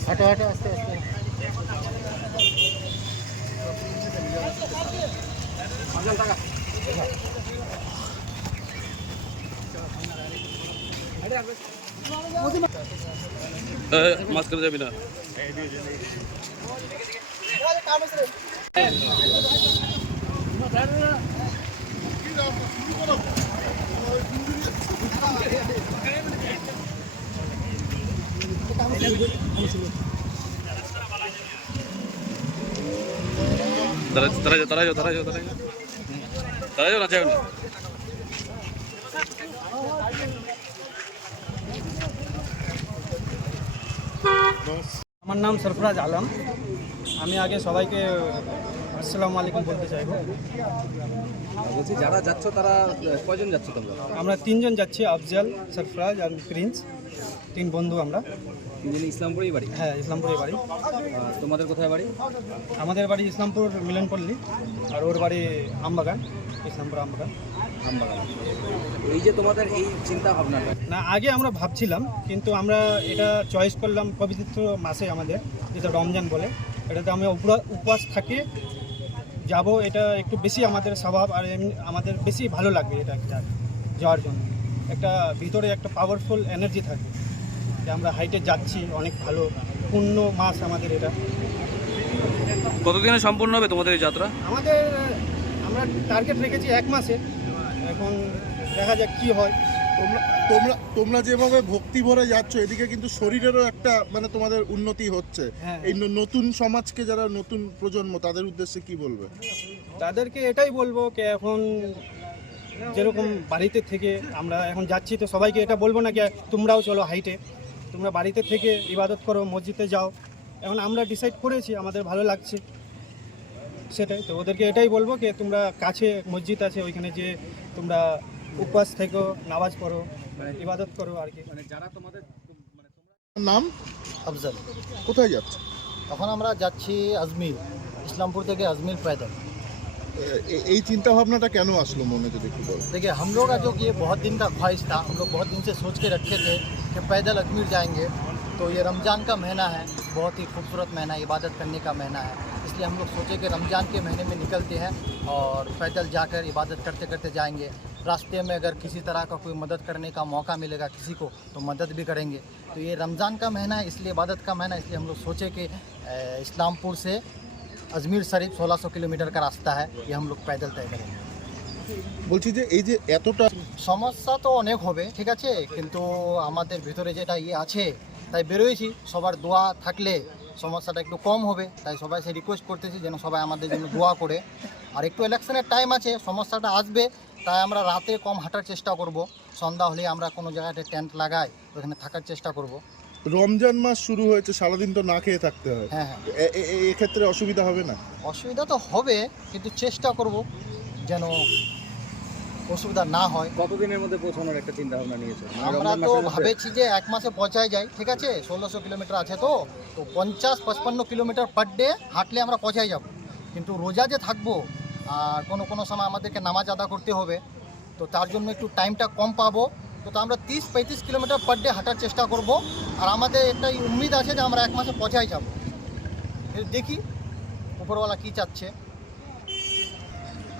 হাঁটো হাঁটো আস্তে আস্তে এ, মাঝখানে যাবি না তারা যাও তারা যাও তারা যাও তারা যাও তারা যাও না যাও না আমার নাম সরফরাজ আলম। আমি আগে সবাইকে আসসালামু আলাইকুম বলতে চাইব। বলছি যারা যাচ্ছ তারা কয়জন যাচ্ছ তোমরা? আমরা তিনজন যাচ্ছি আফজাল সরফরাজ আর প্রিন্স। তিন বন্ধু আমরা। তিনজন ইসলামপুরেই বাড়ি? হ্যাঁ ইসলামপুরে বাড়ি। তোমাদের কোথায় বাড়ি? আমাদের বাড়ি ইসলামপুর মিলনপল্লী আর ওর বাড়ি আমবাগান ইসলামপুর আমবাগান। এই যে তোমাদের এই চিন্তা ভাবনাটা না আগে আমরা ভাবছিলাম কিন্তু আমরা এটা চয়েস করলাম পবিত্র মাসে আমাদের যেটা রমজান বলে। এটাতে আমরা উপবাস থাকি যাব এটা একটু বেশি আমাদের স্বভাব আর এমনি আমাদের বেশি ভালো লাগবে এটা যা- যাওয়ার জন্য। একটা ভিতরে একটা পাওয়ারফুল এনার্জি থাকে যে আমরা হাইটে যাচ্ছি অনেক ভালো পূর্ণ মাস আমাদের এটা। কতদিনে সম্পূর্ণ হবে তোমাদের এই যাত্রা? আমাদের আমরা টার্গেট রেখেছি এক মাসে। এখন দেখা যাক কি হয়। তোমরা তোমরা তোমরা যেভাবে ভক্তি ভরে যাচ্ছ এদিকে কিন্তু শরীরেরও একটা মানে তোমাদের উন্নতি হচ্ছে। হ্যাঁ। এই নতুন সমাজকে যারা নতুন প্রজন্ম তাদের উদ্দেশ্যে কি বলবে? তাদেরকে এটাই বলব কি এখন যেরকম বাড়িতে থেকে আমরা এখন যাচ্ছি তো সবাইকে এটা বলব না কি তোমরাও চলো হাইটে। তোমরা বাড়িতে থেকে ইবাদত করো মসজিদে যাও। এখন আমরা ডিসাইড করেছি আমাদের ভালো লাগছে। সেটাই তো ওদেরকে এটাই বলবো কি তোমরা কাছে মসজিদ আছে ওইখানে যে তোমরা উপবাস থেকো নামাজ পড়ো ইবাদত করো আর কি মানে যারা তোমাদের মানে নাম আফজাল কোথায় যাচ্ছে তখন আমরা যাচ্ছি আজমির ইসলামপুর থেকে আজমির पैदल এ- এ- এই চিন্তা ভাবনাটা কেন আসলো মনে যদি একটু বলো देखिए हम लोग का जो कि ये बहुत दिन का ख्वाहिश था हम लोग बहुत दिन से सोच के रखे थे कि पैदल अजमेर जाएंगे तो ये रमज़ान का महीना है बहुत ही खूबसूरत महीना है इबादत करने का महीना है इसलिए हम लोग सोचे कि रमज़ान के महीने में निकलते हैं और पैदल जाकर इबादत करते करते जाएंगे रास्ते में अगर किसी तरह का कोई मदद करने का मौका मिलेगा किसी को तो मदद भी करेंगे तो ये रमज़ान का महीना है इसलिए इबादत का महीना है इसलिए हम लोग सोचे कि अ, इस्लामपुर से अजमेर शरीफ 1600 किलोमीटर का रास्ता है ये हम लोग पैदल तय करेंगे বলছি যে এই যে এতটা সমস্যা তো অনেক হবে ঠিক আছে কিন্তু আমাদের ভিতরে যেটা ইয়ে আছে তাই বেরোয়েছি সবার দোয়া থাকলে সমস্যাটা একটু কম হবে তাই সবাই সে রিকোয়েস্ট করতেছি যেন সবাই আমাদের জন্য দোয়া করে। আর একটু ইলেকশনের টাইম আছে সমস্যাটা আসবে তাই আমরা রাতে কম হাঁটার চেষ্টা করব। সন্ধ্যা হলে আমরা কোনো জায়গায় টেন্ট লাগাই ওখানে থাকার চেষ্টা করব। রমজান মাস শুরু হয়েছে সারাদিন তো না খেয়ে থাকতে হয়। হ্যাঁ হ্যাঁ। এক্ষেত্রে অসুবিধা হবে না? অসুবিধা তো হবে কিন্তু চেষ্টা করব যেন অসুবিধা না হয়। কতদিনের মধ্যে পৌঁছানোর একটা চিন্তা ভাবনা নিয়েছো মানে আমরা তো ভাবেছি যে এক মাসে পৌঁছায় যাই ঠিক আছে? ষোলোশো কিলোমিটার আছে তো। তো পঞ্চাশ পঁচপান্ন কিলোমিটার পার ডে হাঁটলে আমরা পৌঁছায় যাব। কিন্তু রোজা যে থাকব আর কোনো কোনো সময় আমাদেরকে নামাজ আদা করতে হবে তো তার জন্য একটু টাইমটা কম পাবো। তো তো আমরা তিরিশ পঁয়ত্রিশ কিলোমিটার পার ডে হাঁটার চেষ্টা করব। আর আমাদের একটা উম্মিদ আছে যে আমরা এক মাসে পৌঁছায় যাব। দেখি উপরওয়ালা কী চাচ্ছে।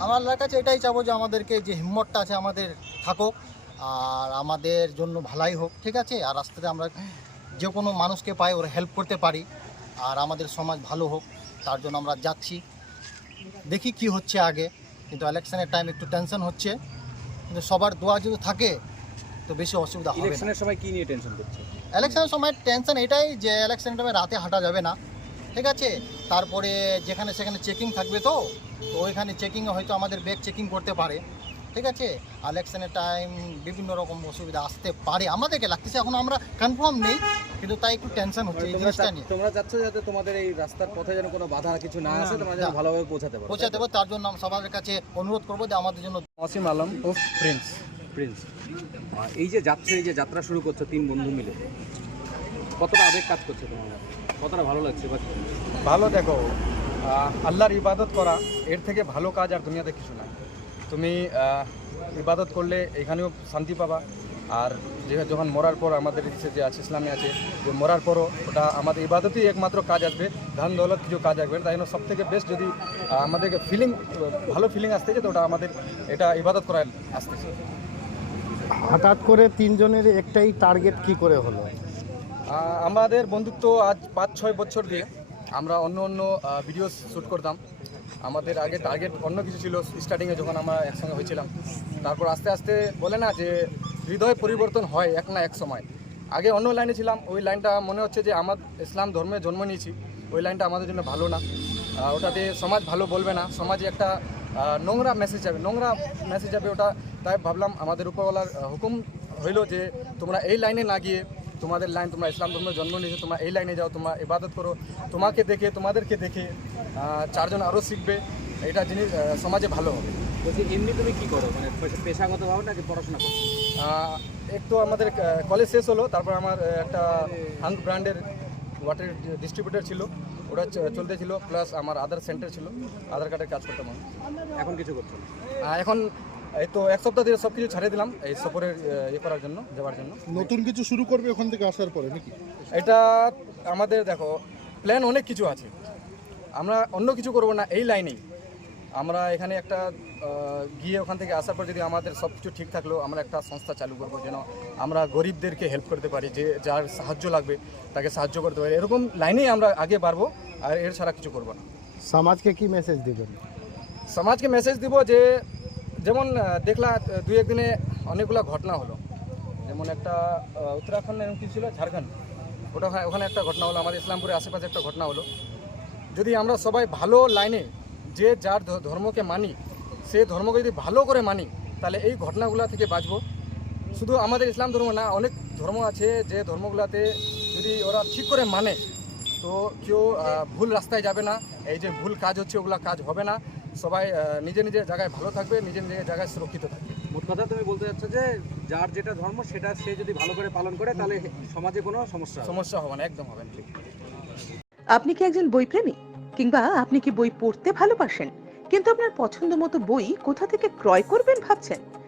আমার কাছে এটাই চাবো যে আমাদেরকে যে হিম্মতটা আছে আমাদের থাকুক আর আমাদের জন্য ভালাই হোক ঠিক আছে? আর রাস্তাতে আমরা যে কোনো মানুষকে পাই ওরা হেল্প করতে পারি আর আমাদের সমাজ ভালো হোক তার জন্য আমরা যাচ্ছি। দেখি কি হচ্ছে আগে কিন্তু ইলেকশনের টাইম একটু টেনশন হচ্ছে। কিন্তু সবার দোয়া যদি থাকে তো বেশি অসুবিধা হবে ইলেকশনের সময় কি নিয়ে টেনশন করছে? ইলেকশনের সময় টেনশন এটাই যে ইলেকশন টাইমে রাতে হাঁটা যাবে না ঠিক আছে? তারপরে যেখানে সেখানে চেকিং থাকবে তো? তো ওইখানে চেকিংয়ে হয়তো আমাদের ব্যাগ চেকিং করতে পারে। ঠিক আছে? ইলেকশনের টাইম বিভিন্ন রকম অসুবিধা আসতে পারে। আমাদেরকে লাগতেছে এখন আমরা কনফার্ম নেই কিন্তু তাই একটু টেনশন হচ্ছে এই তোমরা জিনিসটা নিয়ে। তোমরা চাচ্ছ যাতে তোমাদের এই রাস্তার পথে যেন কোনো বাধা কিছু না আসে তোমরা যেন ভালোভাবে পৌঁছাতে পারো পৌঁছাতে হবে তার জন্য আমরা সবার কাছে অনুরোধ করব যে আমাদের জন্য অসীম আলম ও প্রিন্স। প্রিন্স। এই যে যাচ্ছ এই যে যাত্রা শুরু করছ তিন বন্ধু মিলে কতটা আবেগ কাজ করছে তোমার কতটা ভালো লাগছে বা ভালো দেখো আল্লাহর ইবাদত করা এর থেকে ভালো কাজ আর দুনিয়াতে কিছু না। তুমি ইবাদত করলে এখানেও শান্তি পাবা। আর যে যখন মরার পর আমাদের দেশে যে আছে ইসলামে আছে যে মরার পরও ওটা আমাদের ইবাদতেই একমাত্র কাজ আসবে ধান দৌলত কিছু কাজ আসবে। তাই জন্য সব থেকে বেস্ট যদি আমাদেরকে ফিলিং ভালো ফিলিং আসতেছে তো ওটা আমাদের এটা ইবাদত করা আসতেছে হঠাৎ করে তিনজনের একটাই টার্গেট কি করে হলো? আমাদের বন্ধুত্ব আজ পাঁচ, ছয় বছর দিয়ে আমরা অন্য অন্য ভিডিও শ্যুট করতাম। আমাদের আগে টার্গেট অন্য কিছু ছিল স্টার্টিংয়ে যখন আমরা একসঙ্গে হয়েছিলাম। তারপর আস্তে আস্তে বলে না যে হৃদয় পরিবর্তন হয় এক না এক সময়। আগে অন্য লাইনে ছিলাম, ওই লাইনটা মনে হচ্ছে যে আমার ইসলাম ধর্মে জন্ম নিয়েছি, ওই লাইনটা আমাদের জন্য ভালো না। ওটাতে সমাজ ভালো বলবে না, সমাজে একটা নোংরা মেসেজ যাবে, নোংরা মেসেজ যাবে ওটা। তাই ভাবলাম আমাদের উপরওয়ালার হুকুম হইল যে তোমরা এই লাইনে না গিয়ে তোমাদের লাইন তোমরা ইসলাম ধর্মে জন্ম নিয়েছো তোমরা এই লাইনে যাও তোমরা ইবাদত করো তোমাকে দেখে তোমাদেরকে দেখে চারজন আরও শিখবে এটা জিনিস সমাজে ভালো হবে। বলছি এমনি তুমি কী করো? মানে পেশা- পেশাগতভাবে নাকি পড়াশোনা করো? আহ, একটু আমাদের কলেজ শেষ হলো তারপর আমার একটা হাঙ্ক ব্র্যান্ডের ওয়াটার ডিস্ট্রিবিউটার ছিল ওটা চলতে ছিল প্লাস আমার আধার সেন্টার ছিল আধার কার্ডের কাজ করতাম এখন কিছু করছ এখন এই তো এক সপ্তাহ ধরে সব কিছু ছাড়িয়ে দিলাম এই সফরের ইয়ে করার জন্য যাওয়ার জন্য। নতুন কিছু শুরু করবে ওখান থেকে আসার পরে নাকি? এটা আমাদের দেখো প্ল্যান অনেক কিছু আছে। আমরা অন্য কিছু করব না এই লাইনেই। আমরা এখানে একটা গিয়ে ওখান থেকে আসার পর যদি আমাদের সব কিছু ঠিক থাকল আমরা একটা সংস্থা চালু করব যেন আমরা গরিবদেরকে হেল্প করতে পারি যে যার সাহায্য লাগবে তাকে সাহায্য করতে পারি। এরকম লাইনেই আমরা আগে বাড়বো আর এর ছাড়া কিছু করব না। সমাজকে কি মেসেজ দিবেন? সমাজকে মেসেজ দিব যে যেমন দেখলা দুই একদিনে অনেকগুলো ঘটনা হলো। যেমন একটা উত্তরাখণ্ড এরকম কিছু ছিল? ঝাড়খণ্ড। ওটা ওখানে- একটা ঘটনা হলো, আমাদের ইসলামপুরের আশেপাশে একটা ঘটনা হলো। যদি আমরা সবাই ভালো লাইনে যে যার ধর্মকে মানি, সে ধর্মকে যদি ভালো করে মানি, তাহলে এই ঘটনাগুলো থেকে বাঁচবো। শুধু আমাদের ইসলাম ধর্ম না, অনেক ধর্ম আছে যে ধর্মগুলোতে যদি ওরা ঠিক করে মানে তো কেউ ভুল রাস্তায় যাবে না। এই যে ভুল কাজ হচ্ছে, ওগুলা কাজ হবে না। সবাই নিজে নিজের জায়গায় ভালো থাকবে নিজের নিজের জায়গায় সুরক্ষিত থাকবে। মোট কথা তুমি বলতে চাচ্ছ যে যার যেটা ধর্ম সেটা সে যদি ভালো করে পালন করে তাহলে সমাজে কোনো সমস্যা সমস্যা হবে না একদম হবে না। ঠিক। আপনি কি একজন বইপ্রেমী? কিংবা আপনি কি বই পড়তে ভালোবাসেন? কিন্তু আপনার পছন্দ মতো বই কোথা থেকে ক্রয় করবেন ভাবছেন?